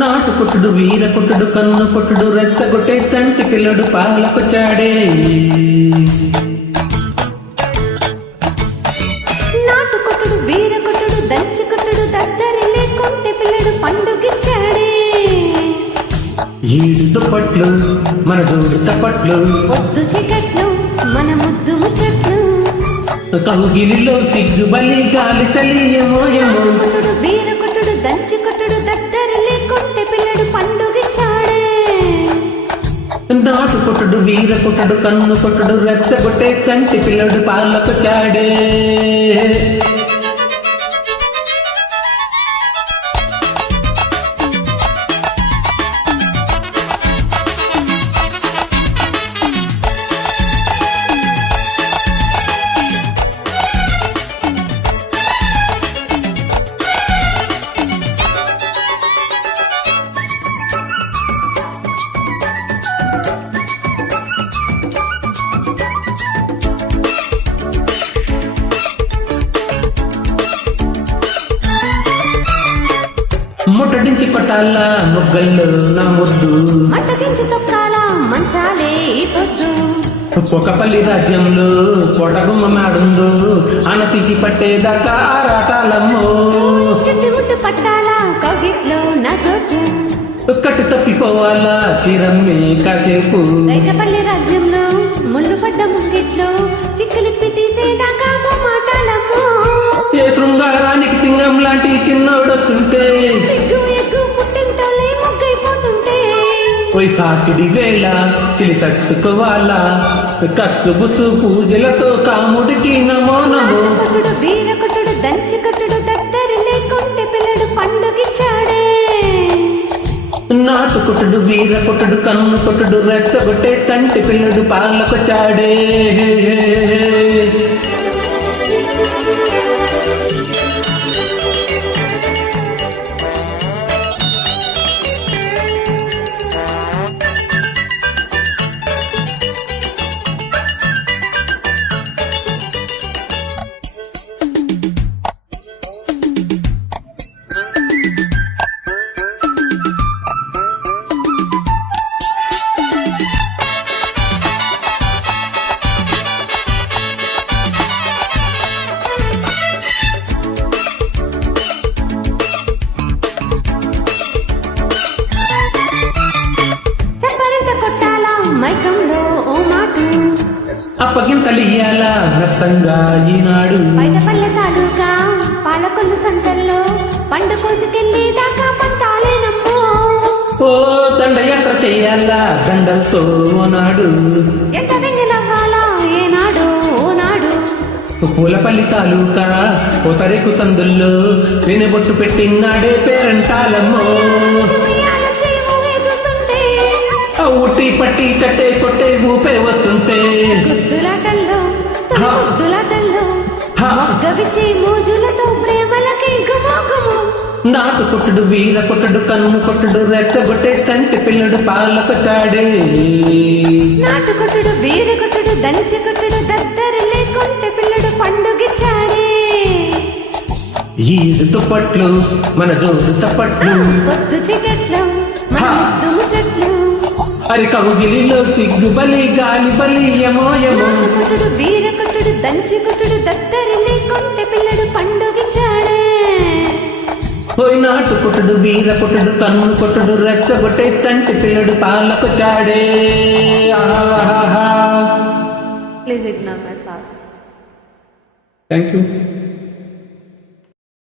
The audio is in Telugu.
నాటు కొట్టుడు వీర కొట్టుడు కన్ను కొట్టుడు రెచ్చగొట్టే చంటి పిల్లడు పాలకొచ్చాడే. నాటు కొట్టుడు వీర కొట్టుడు దంచి కొట్టుడు దద్దరి లేకుంటే పిల్లడు పండుగిచ్చాడే. ఏడు దుప్పట్లు మన జోడు చప్పట్లు, పొద్దు చీకట్లు మన ముద్దు ముచ్చట్లు, కౌగిలిలో సిగ్గు బలి గాలి చలి ఏమో ఏమో. కొట్టుడు వీర కొట్టుడు దంచి కొట్టుడు దద్దరి లేకుంటే పిల్లడు పండుగిచ్చాడే. నాటు కొట్టుడు వీర కొట్టుడు కన్ను కొట్టుడు రెచ్చగొట్టే చంటి పిల్లడు పాలకొచ్చాడే. ముట్టడించి కొట్టాల మొగ్గల్లో నా ముద్దు, మంటకించి తొక్కాల మంచాలే పొద్దు. పొకపల్లి రాజ్యంలో కోటగుమ్మ మాడుందో అన తీసి పట్టేదాకా ఆరాటాలమ్మో. చుట్టి ముట్టు పట్టాల కవిట్లో నా చోటు, కట్టు తప్పిపోవాలా చిరమ్మే కాసేపు. రైకపల్లి రాజ్యంలో ముళ్ళు పడ్డ ముగ్గిట్లో చిక్కలిప్పి తీసేదాకా మాటాలమ్మో. ఏ శృంగారానికి సింగం లాంటి చిన్నోడొస్తుంటే, ఎగ్గు ఎగ్గు పుట్టింటోలే ముగ్గైపోతుంటే, పోయి తాకిడి వేళ చిలి తట్టుకోవాలా కస్సు బుసు పూజలతో కాముడికి నమో నమో. కొట్టుడు వీర కొట్టుడు దంచి కొట్టుడు దద్దరి లేకుంటే పిల్లడు పండుగిచ్చాడే. నాటు కొట్టుడు వీర కొట్టుడు కన్ను కొట్టుడు రెచ్చగొట్టే చంటి పిల్లడు పాలకొచ్చాడే. మైకంలో ఓ మాటు అప్పగింతలియాల రక్తంగా ఈనాడు, బయట పల్లె తాలూకా పాలకొల్లు సంతల్లో పండు కోసుకెళ్ళి దాకా పంతాలేనమ్మో. ఓ దండయాత్ర చెయ్యాలా దండలతో ఓనాడు, ఎంత వెంగలవ్వాలా ఏనాడు ఓనాడు. పూలపల్లి తాలూకా పోతరేకు సందుల్లో వెనుబొట్టు పెట్టినాడే పేరంటాలమ్మో. ఉట్టి పట్టి చట్టే కొట్టే ఊపే వస్తుంటే, గుద్దులాటల్లో గవిచే మోజులతో ప్రేమలకి గుమోగుము. నాటు కొట్టుడు వీర కొట్టుడు కన్ను కొట్టుడు రెచ్చగొట్టే చంటి పిల్లడు పాలకొచ్చాడే. నాటు కొట్టుడు వీర కొట్టుడు దంచి కొట్టుడు దద్దరి లేకుంటే పిల్లడు పండుగిచ్చాడే. ఈడు దుప్పట్లు మన జోడు చప్పట్లు, పొద్దు చీకట్లు మన ముద్దు ముచ్చట్లు, అరి కవుగిలిలో సిగ్గు బలి గాలి బలి ఏమో ఏమో. కొట్టుడు వీర కొట్టుడు దంచి కొట్టుడు దద్దరి లేకుంటే పిల్లడు పండుగిచ్చాడే. పోయి నాటు కొట్టుడు వీర కొట్టుడు కన్ను కొట్టుడు రెచ్చగొట్టే చంటి పిల్లడు పాలకొచ్చాడే. Please ignore my class. Thank you.